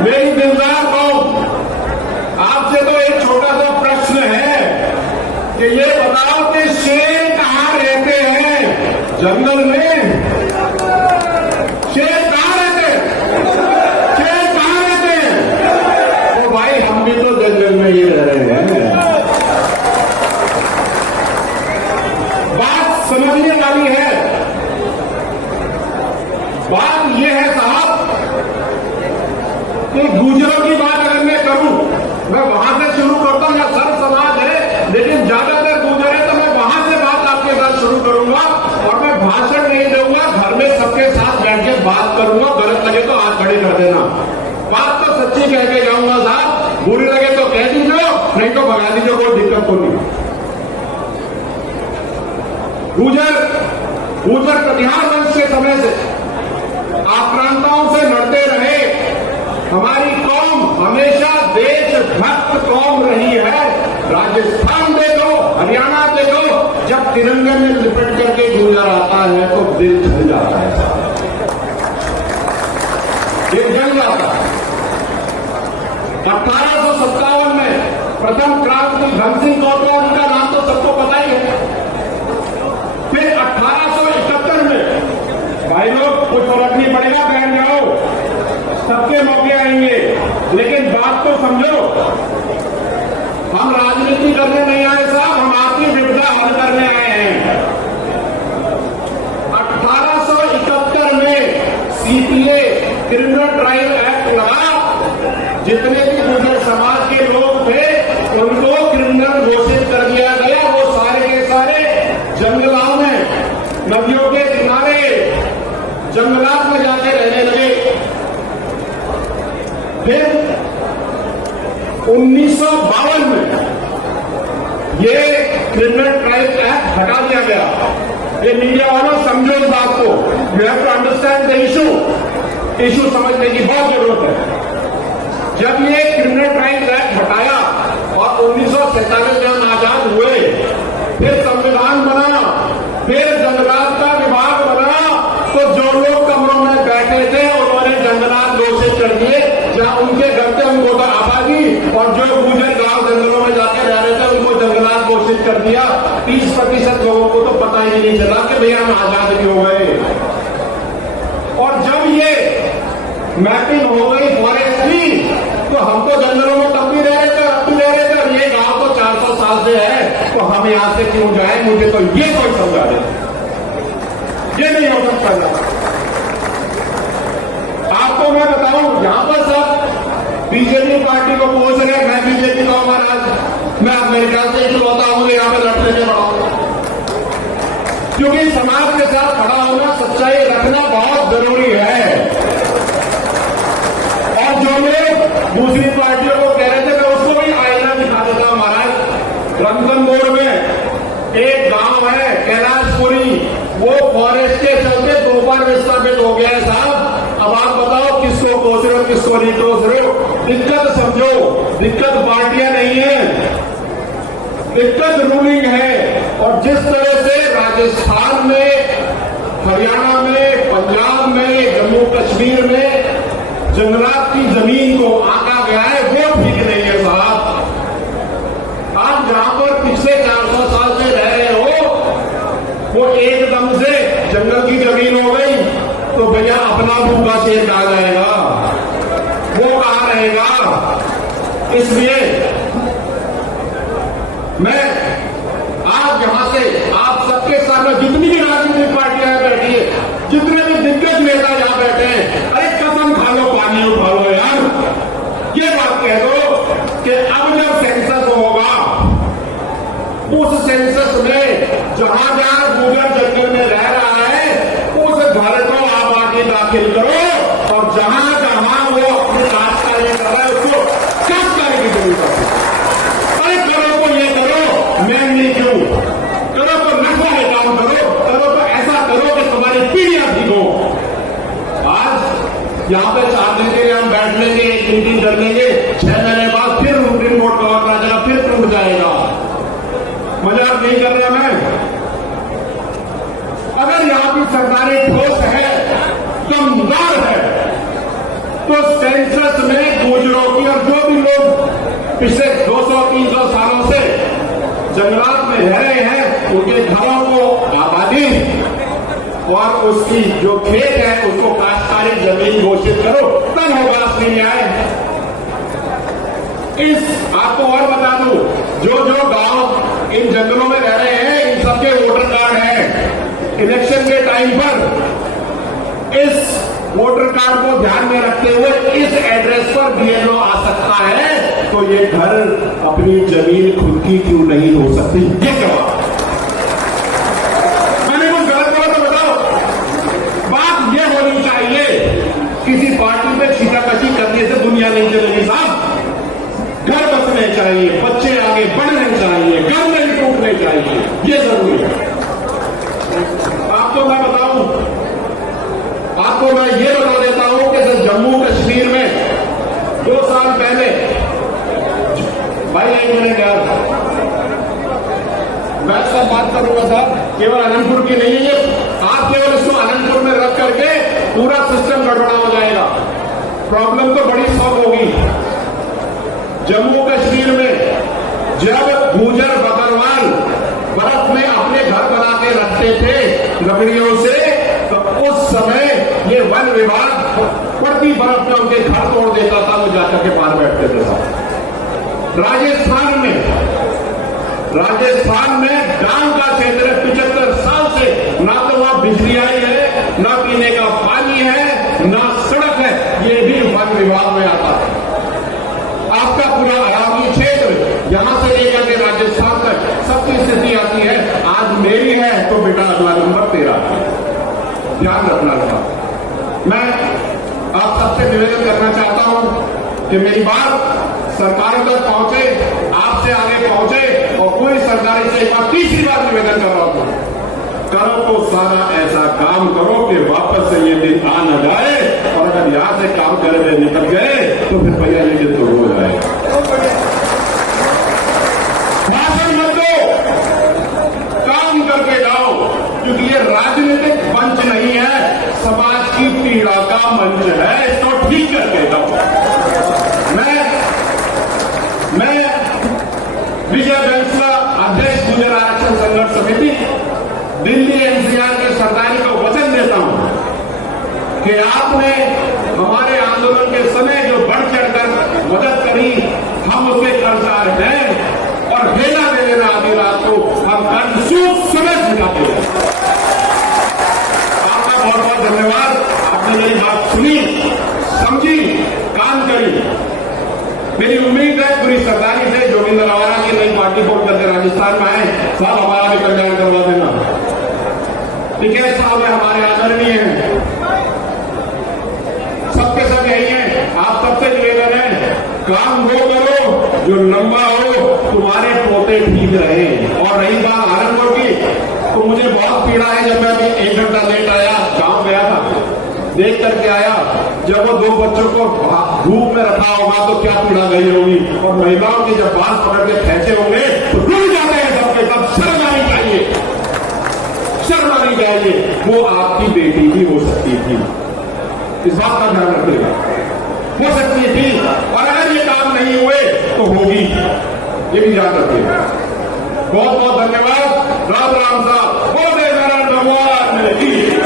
मेरी दिलदार कौम, आपसे तो एक छोटा सा प्रश्न है कि ये बताओ कि शेर कहाँ रहते हैं? जंगल में? शेर कहाँ रहते हैं? शेर कहाँ रहते हैं? तो भाई हम भी तो जंगल में ही रह रहे हैं। बात समझने वाली है। बात यह है साहब कि गुजरों की बात अगर मैं करूं, मैं वहां से शुरू करता हूं। या सर्व समाज है, लेकिन ज्यादातर गुजर है, तो मैं वहां से बात आपके साथ शुरू करूंगा और मैं भाषण नहीं दूंगा। घर में सबके साथ बैठ के बात करूंगा। गलत लगे तो हाथ खड़े कर देना। बात तो सच्ची कह के जाऊंगा साहब। बुरी लगे तो कह दीजिए, नहीं तो भगा दीजिए, कोई दिक्कत तो नहीं। गुजर कटिहार वंश के समय से आक्रांताओं से लड़ते रहे। हमारी कौम हमेशा देशभक्त कौम रही है। राजस्थान देखो, हरियाणा देखो, जब तिरंगे में लिपट करके गुजर आता है तो दिल जल जाता है, दिल जल जाता है। 1857 में प्रथम क्रांति धन सिंह गौतम, उनका नाम तो सबको पता ही है। फिर 1871 में भाई लोग कुछ फर्क नहीं पड़ेगा, बैठ जाओ, सबके मौके आएंगे। लेकिन बात तो समझो, हम राजनीति करने नहीं आए साहब, हम आपकी विपदा हल करने आए हैं। 1871 में सीपीए क्रिमिनल ट्रायल एक्ट लगा। जितने भी गुजर समाज के लोग थे उनको क्रिमिनल घोषित कर दिया गया। वो सारे के सारे जंगलों में, नदियों के किनारे, जंगलात में जाके रहने लगे। फिर 1952 में ये क्रिमिनल ट्रायल एक्ट हटा दिया गया। ये मीडिया वालों समझो इस बात को। You have to understand the issue समझने की बहुत जरूरत है। जब ये क्रिमिनल ट्रायल एक्ट हटाया और 1947 में हम आजाद हुए, फिर संविधान बना, फिर जंगलात का विभाग बना, तो जो लोग कमरों में बैठे थे उन्होंने जंगलात घोषित कर दिए। जहां उनके घर थे उनको तो आबादी, और जो गुजर गांव जंगलों में जाके रह रहे थे उनको जंगलात घोषित कर दिया। 30% लोगों को तो पता ही नहीं चला कि भैया हम आजाद भी हो गए। और जब ये मैपिंग हो गई फॉरेस्ट की, तो हम तो जंगलों में तब भी रह रहे थे, अब भी रह रहे थे। और ये गांव तो 400 साल से है, तो हम यहां से क्यों जाए? मुझे तो ये कोई समझा दे, ये नहीं हो सकता। आपको मैं बताऊं, यहां पर सब बीजेपी पार्टी को पूछ रहे, मैं बीजेपी का महाराज, मैं अमेरिका से इकलौता हूं यहां पर लड़ने के बाद। क्योंकि समाज के साथ खड़ा होना, सच्चाई रखना बहुत जरूरी है। और जो लोग दूसरी पार्टियों को कह रहे थे, मैं उसको भी आईना दिखा देता हूं महाराज। रणथंभौर में एक गांव है कैलाशपुरी, वो फॉरेस्ट के चलते 2 बार विस्थापित हो गया है साहब। अब आप बताओ किसको कोस रहे हो, किसको नहीं कोस रहे हो? दिक्कत समझो, दिक्कत पार्टियां नहीं है, दिक्कत रूलिंग है। और जिस तरह से राजस्थान में, हरियाणा में, पंजाब में, जम्मू कश्मीर में जंगलात की जमीन को आका गया है, वो ठीक नहीं है साहब। आप जहां पर पिछले 400 साल से रह रहे हो, वो एकदम से जंगल की जमीन हो गई, तो भैया अपना भूखा शेर कहा जाएगा, वो कहां रहेगा? इसलिए मैं आज यहां से आप सबके सामने, जितनी भी राजनीतिक पार्टियां बैठी है, जितने भी दिग्गज नेता यहां बैठे हैं, अरे कसम खा लो, पानी उठा लो यार। ये बात कह दो कि अब जब सेंसस होगा, उस सेंसस में जहां जहां गुजर जंगल में रह रहा है, उस घर को आप आगे दाखिल करो। और जहां जहां वो अपने राज कार्य कर रहा है, उसको कस कार्य की जरूरत है। अरे करो तो ये करो, मैं नहीं क्यों करो, तो नशा है काम करो, करो तो ऐसा करो कि तुम्हारी पीढ़ियां ठीक हो। आज यहां पे 4 दिन के लिए हम बैठ लेंगे, एक मीटिंग कर लेंगे, 6 महीने बाद फिर रिमोट कवर करा जाएगा, फिर टूट जाएगा। मजाक नहीं कर रहा मैं। अगर यहां की सरकारें ठोस है, कमजोर है, तो सेंसस में गुजरों की और जो भी लोग पिछले 200-300 सालों से जंगलात में रह रहे हैं उनके घरों को आबादी और उसकी जो खेत है उसको काश्तकारी जमीन घोषित करो, तब होगा असली न्याय। आपको और बता दूं, जो गांव इन जंगलों में रह रहे हैं इन सबके वोटर कार्ड हैं। इलेक्शन के टाइम पर इस वोटर कार्ड को ध्यान में रखते हुए इस एड्रेस पर बीएलओ आ सकता है, तो ये घर अपनी जमीन खुद की क्यों नहीं हो सकती? ये जवाब मैंने कुछ गलत करो तो बताओ। बात ये होनी चाहिए, किसी पार्टी पे छीटाकशी करने से दुनिया नहीं चलेगी साहब। घर बसने चाहिए, बच्चे आगे बढ़ने चाहिए, घर नहीं टूटने चाहिए, ये जरूरी है। आपको मैं बताऊं, आपको मैं ये बता देता हूं कि जम्मू कश्मीर में 2 साल पहले, भाई 1 मिनट यार, मैं सब बात करूंगा साहब, केवल अनंतपुर की नहीं है। आप केवल इसको अनंतपुर में रख करके पूरा सिस्टम गड़बड़ा हो जाएगा, प्रॉब्लम तो बड़ी सॉल्व होगी। जम्मू कश्मीर में जब गुजर बकरवाल बर्फ में अपने घर बना के रखते थे लकड़ियों से, तो उस समय ये वन विभाग पड़ती बर्फ में उनके घर तोड़ देता था, वो जाकर के बाहर बैठते थे साहब। राजस्थान में डांग का क्षेत्र है, 75 साल से ना तो वहां बिजली आई है, ना पीने का पानी है, ना सड़क है, ये भी वन विभाग में आता है। आपका पूरा अरावली क्षेत्र यहां से लेकर के राजस्थान तक सबकी स्थिति आती है। आज मेरी है तो बेटा अगला नंबर तेरा है, ध्यान रखना था। मैं आप सबसे निवेदन करना चाहता हूं कि मेरी बात सरकारों तक पहुंचे, आपसे आगे पहुंचे, और पूरी सरकार से एक बार तीसरी बार निवेदन कर रहा हूं, करो तो सारा ऐसा काम करो कि वापस से ये दिन आ न जाए, और अगर यहां से काम करे हुए निकल गए तो फिर भैया ये दिन तो हो जाएगा। भाषण मत दो, काम करके जाओ, क्योंकि ये राजनीतिक मंच नहीं है, समाज की पीड़ा का मंच है, इसको ठीक करके जाओ। मैं विजय बैंसला, अध्यक्ष गुजर आरक्षण संघर्ष समिति दिल्ली एनसीआर के सरकारी को वचन देता हूं कि आपने हमारे आंदोलन के समय जो बढ़ चढ़कर मदद करी, हम उसके कर्जदार हैं, और भेजा दे देना आधी रात को हम अनसूख समय जुटाते हैं। आपका बहुत बहुत धन्यवाद, आपने मेरी बात सुनी, समझी, काम करी। मेरी उम्मीद है पूरी सरकारी से जोगिंदर आवारा की नई पार्टी फॉर्म करके राजस्थान में आए, साहब हमारा भी कल्याण करवा देना। टिकैत साहब हमारे आदरणीय हैं, सबके सब यही है, आप सबसे निवेदन है, काम वो करो जो लंबा हो, तुम्हारे पोते ठीक रहे। और रही बात आनंदपुर की, तो मुझे बहुत पीड़ा है, जब मैं अभी 1 घंटा लेट आया, गांव गया था, देख करके आया, जब वो 2 बच्चों को धूप में रखा होगा तो क्या पीड़ा गई होगी, और महिलाओं के जब बाल पकड़ के खेचे होंगे तो डूब जाते हैं सबके सब। शर्म आनी चाहिए, शर्म आनी चाहिए। वो आपकी बेटी भी हो सकती थी, इस बात का ध्यान रखिएगा, हो सकती थी, और अगर ये काम नहीं हुए तो होगी, ये भी ध्यान रखिएगा। बहुत बहुत धन्यवाद। राम राम साहब, बोले नरेंद्र मोदी।